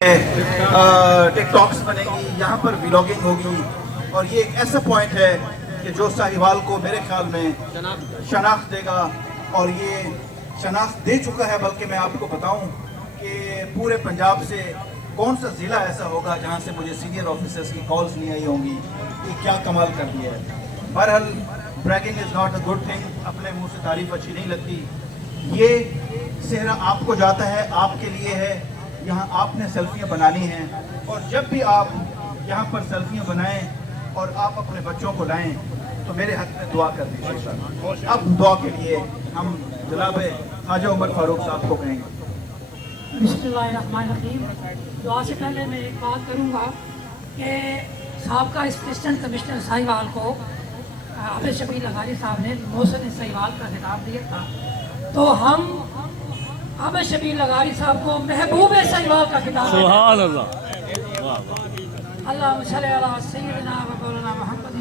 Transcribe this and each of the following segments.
ٹک ٹاکس بنے گی، یہاں پر ولاگنگ ہوگی، اور یہ ایک ایسا پوائنٹ ہے کہ جو ساہیوال کو میرے خیال میں شناخت دے گا، اور یہ شناخت دے چکا ہے۔ بلکہ میں آپ کو بتاؤں کہ پورے پنجاب سے کون سا ضلع ایسا ہوگا جہاں سے مجھے سینئر آفیسرز کی کالز نہیں آئی ہوں گی کہ کیا کمال کر دیا ہے۔ بہرحال bragging is not a good thing, اپنے منہ سے تعریف اچھی نہیں لگتی۔ یہ صحرا آپ کو جاتا ہے، آپ کے لیے ہے، یہاں آپ نے سیلفیاں بنانی ہیں، اور جب بھی آپ یہاں پر سیلفیاں بنائیں اور آپ اپنے بچوں کو لائیں تو میرے حق میں دعا کر دیجیے۔ اب دعا کے لیے ہم جناب خواجہ عمر فاروق صاحب کو کہیں گے۔ بسم اللہ الرحمن الرحیم۔ دعا سے پہلے میں ایک بات کروں گا کہ سابقہ اسسٹنٹ کمشنر ساہیوال کو حافظ شبیر لغاری صاحب نے محسن ساہیوال کا خطاب دیا تھا، تو ہم حافظ شبیر لغاری صاحب کو محبوب ساہیوال کا خطاب دیا۔ سبحان اللہ۔ اللہم صلی علی سیدنا و مولانا محمد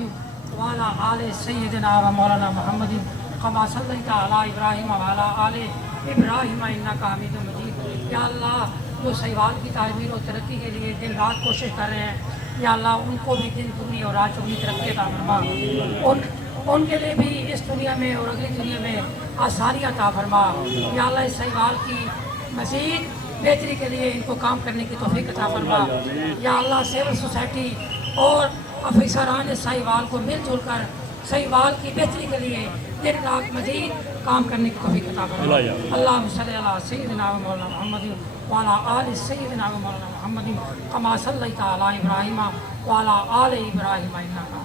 وعلی آل سیدنا و مولانا محمد کما صلیت علی ابراہیم وعلی آل ابراہیم انک حمید مجید۔ یا اللہ، جو ساہیوال کی تعمیر و ترقی کے لیے دن رات کوشش کر رہے ہیں، یا اللہ ان کو بھی دن دگنی اور رات چگنی ترقی عطا فرما، ان کے لیے بھی اس دنیا میں اور اگلی دنیا میں آسانی عطا فرما۔ یا اللہ، اس ساہیوال کی مزید بہتری کے لیے ان کو کام کرنے کی توفیق عطا فرما۔ یا اللہ، سول سوسائٹی اور افسران ساہیوال کو مل جل کر ساہیوال کی بہتری کے لیے دن رات مزید کام کرنے کی توفیق عطا فرما۔ اللہم صلی علی سیدنا و مولانا محمد وعلی آل سیدنا و مولانا محمد کما صلیت علی ابراہیم وعلی آل ابراہیم انک